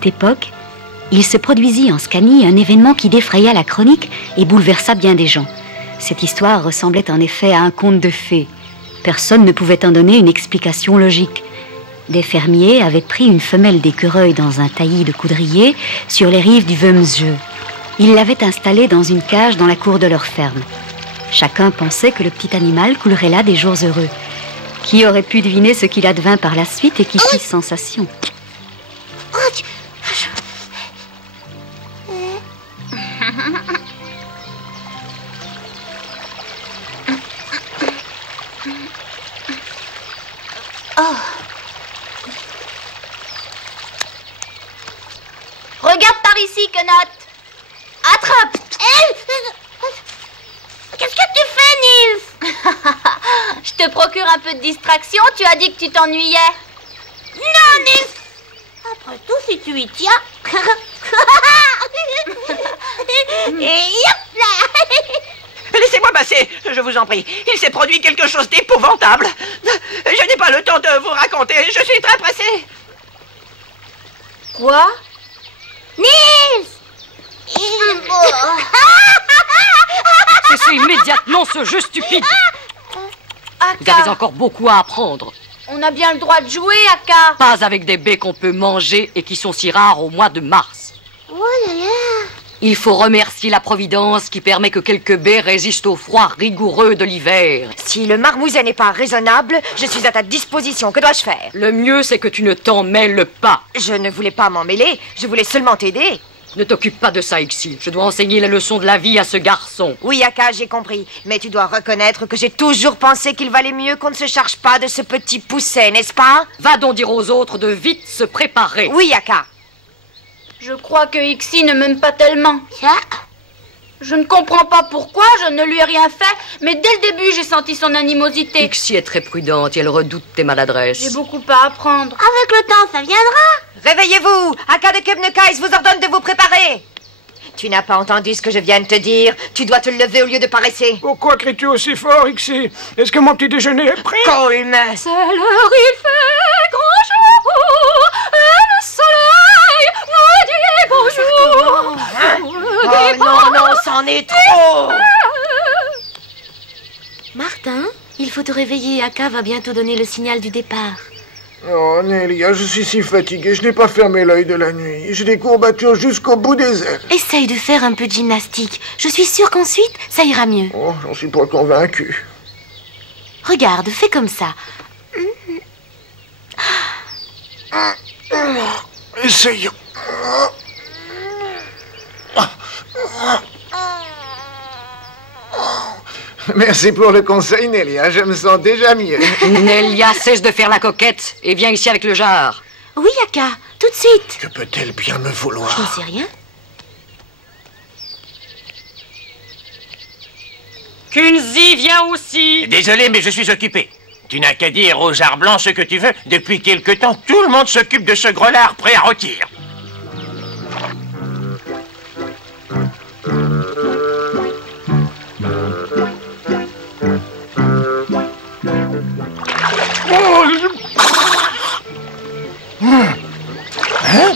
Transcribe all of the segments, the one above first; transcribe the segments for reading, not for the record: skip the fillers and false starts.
cette époque, il se produisit en Scanie un événement qui défraya la chronique et bouleversa bien des gens. Cette histoire ressemblait en effet à un conte de fées. Personne ne pouvait en donner une explication logique. Des fermiers avaient pris une femelle d'écureuil dans un taillis de coudrier sur les rives du Vömsjö. Ils l'avaient installée dans une cage dans la cour de leur ferme. Chacun pensait que le petit animal coulerait là des jours heureux. Qui aurait pu deviner ce qu'il advint par la suite et qui fit sensation? Regarde par ici, Quenotte. Attrape. Qu'est-ce que tu fais, Nils? Je te procure un peu de distraction. Tu as dit que tu t'ennuyais. Non, Nils. Après tout, si tu y tiens. Et hop là. Laissez-moi passer, je vous en prie. Il s'est produit quelque chose d'épouvantable. Je n'ai pas le temps de vous raconter. Je suis très pressé. Quoi? Nils. Cessez immédiatement ce jeu stupide. Vous avez encore beaucoup à apprendre. On a bien le droit de jouer, Aka. Pas avec des baies qu'on peut manger et qui sont si rares au mois de mars. Oh là là. Il faut remercier la Providence qui permet que quelques baies résistent au froid rigoureux de l'hiver. Si le marmouset n'est pas raisonnable, je suis à ta disposition. Que dois-je faire? Le mieux, c'est que tu ne t'en mêles pas. Je ne voulais pas m'en mêler, je voulais seulement t'aider. Ne t'occupe pas de ça, Ixi. Je dois enseigner les leçons de la vie à ce garçon. Oui, Aka, j'ai compris. Mais tu dois reconnaître que j'ai toujours pensé qu'il valait mieux qu'on ne se charge pas de ce petit pousset, n'est-ce pas? Va donc dire aux autres de vite se préparer. Oui, Aka. Je crois que Ixi ne m'aime pas tellement. Ça. Je ne comprends pas pourquoi, je ne lui ai rien fait, mais dès le début, j'ai senti son animosité. Ixi est très prudente et elle redoute tes maladresses. J'ai beaucoup à apprendre. Avec le temps, ça viendra. Réveillez-vous! Aka de Kebnekaise vous ordonne de vous préparer. Tu n'as pas entendu ce que je viens de te dire. Tu dois te lever au lieu de paresser. Pourquoi cries-tu aussi fort, Ixi? Est-ce que mon petit déjeuner est prêt? Colme! C'est l'heure, il fait grand jour, et le soleil nous dit bonjour. Oh non, non, c'en est trop! Martin, il faut te réveiller. Aka va bientôt donner le signal du départ. Oh, Nelia, je suis si fatigué, je n'ai pas fermé l'œil de la nuit. J'ai des courbatures jusqu'au bout des ailes. Essaye de faire un peu de gymnastique. Je suis sûre qu'ensuite, ça ira mieux. Oh, j'en suis pas convaincu. Regarde, fais comme ça. Essayons. Merci pour le conseil, Nelia. Je me sens déjà mieux. Nelia, cesse de faire la coquette et viens ici avec le jar. Oui, Aka, tout de suite. Que peut-elle bien me vouloir? Je ne sais rien. Kunzi, viens aussi. Désolé, mais je suis occupé. Tu n'as qu'à dire au jar blanc ce que tu veux. Depuis quelque temps, tout le monde s'occupe de ce grelard prêt à rôtir. Hein?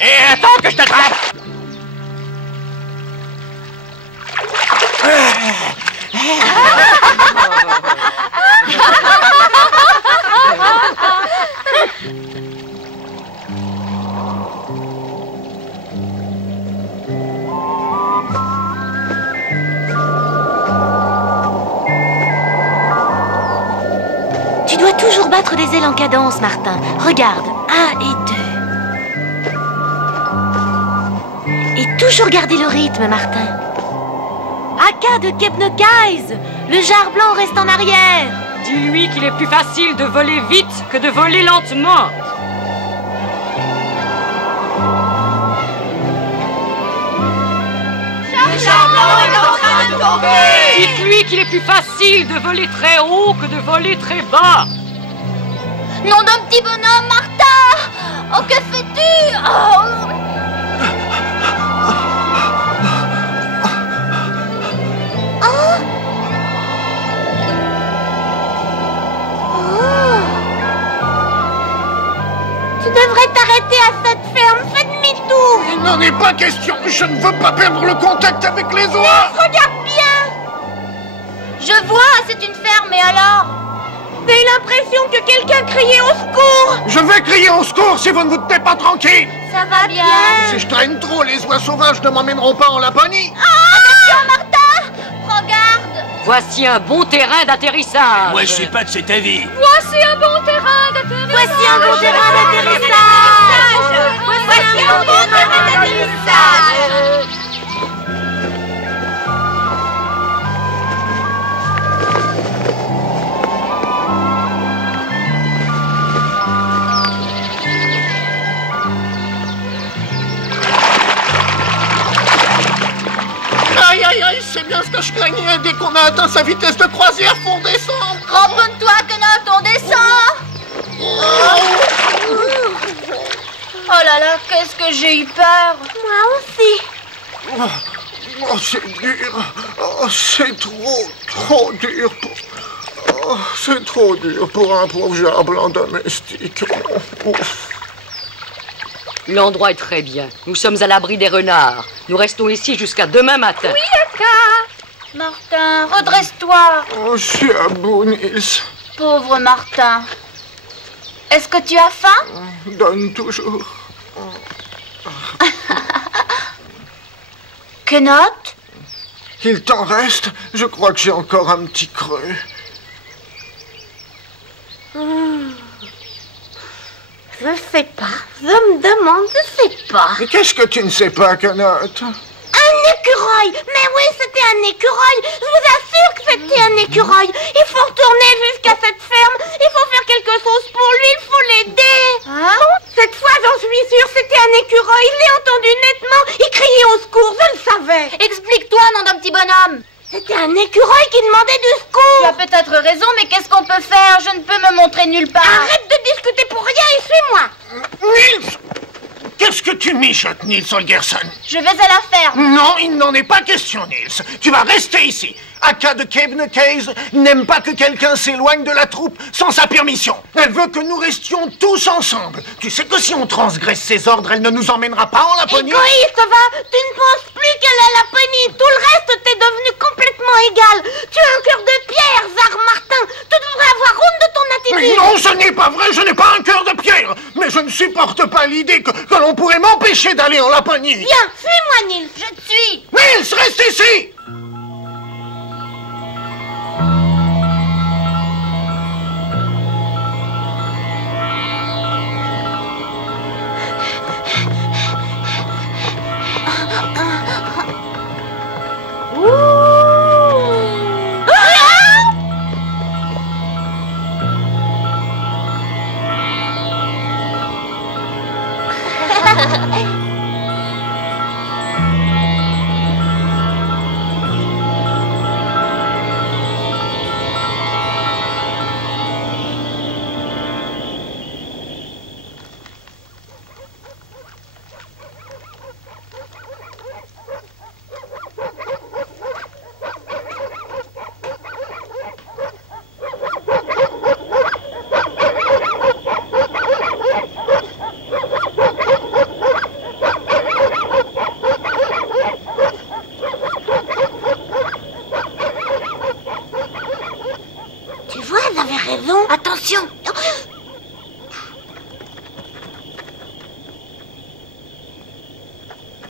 Et attends que je t'attrape. Tu dois toujours battre des ailes en cadence, Martin. Regarde, 1 et 2. Et toujours garder le rythme, Martin. Aka de Kebnekaise, le jar blanc reste en arrière. Dis-lui qu'il est plus facile de voler vite que de voler lentement. Le jar blanc est en train de tomber. Dites-lui qu'il est plus facile de voler très haut que de voler très bas. Nom d'un petit bonhomme, Martin. Oh, que fais-tu? Oh. Tu devrais t'arrêter à cette ferme. Fais demi n'en est pas question. Je ne veux pas perdre le contact avec les oies. Regarde bien. Je vois, c'est une ferme, et alors? J'ai l'impression que quelqu'un criait au secours. Je vais crier au secours si vous ne vous tenez pas tranquille. Ça va bien. Si je traîne trop, les oies sauvages ne m'emmèneront pas en Laponie. Attention, Martin! Regarde! Voici un bon terrain d'atterrissage. Moi, je suis pas de cet avis. Voici un bon terrain d'atterrissage! Voici un bon terrain d'atterrissage. Voici un bon terrain d'atterrissage. Aïe, aïe, aïe, c'est bien ce que je craignais. Dès qu'on a atteint sa vitesse de croisière, faut descendre. Ramponne-toi, Kenneth, on descend! Oh là là, qu'est-ce que j'ai eu peur! Moi aussi. Oh, c'est dur. Oh, c'est trop dur c'est trop dur pour un pauvre jar blanc domestique. Ouf. L'endroit est très bien. Nous sommes à l'abri des renards. Nous restons ici jusqu'à demain matin. Oui, Aka! Martin, redresse-toi! Oh, je suis à bout, Nils. Pauvre Martin. Est-ce que tu as faim? Donne toujours. Kenneth? Il t'en reste? Je crois que j'ai encore un petit creux. Je sais pas. Je me demande, je sais pas. Mais qu'est-ce que tu ne sais pas, Kenneth? Un écureuil. Mais oui, c'était un écureuil. Je vous assure que c'était un écureuil. Il faut retourner jusqu'à cette ferme. Il faut faire quelque chose pour lui. Il faut l'aider. Hein? Cette fois, j'en suis sûre, c'était un écureuil. Je l'ai entendu nettement. Il criait au secours. Je le savais. Explique-toi, nom d'un petit bonhomme! C'était un écureuil qui demandait du Tu secours. as peut-être raison, mais qu'est-ce qu'on peut faire? Je ne peux me montrer nulle part. Arrête de discuter pour rien et suis-moi. Nils! Qu'est-ce que tu mijotes, Nils Holgersson? Je vais à la ferme. Non, il n'en est pas question, Nils. Tu vas rester ici. Aka de Kebnekaise n'aime pas que quelqu'un s'éloigne de la troupe sans sa permission. Elle veut que nous restions tous ensemble. Tu sais que si on transgresse ses ordres, elle ne nous emmènera pas en Laponie. Égoïste, va. Tu ne penses plus qu'elle a la Laponie. Tout le reste t'est devenu complètement égal. Tu as un cœur de pierre, Zar Martin. Tu devrais avoir honte de ton Mais attitude. non, ce n'est pas vrai, je n'ai pas un cœur de pierre. Mais je ne supporte pas l'idée que l'on pourrait m'empêcher d'aller en Laponie. Viens, suis-moi, Nils. Je te suis. Nils, reste ici. Ouh.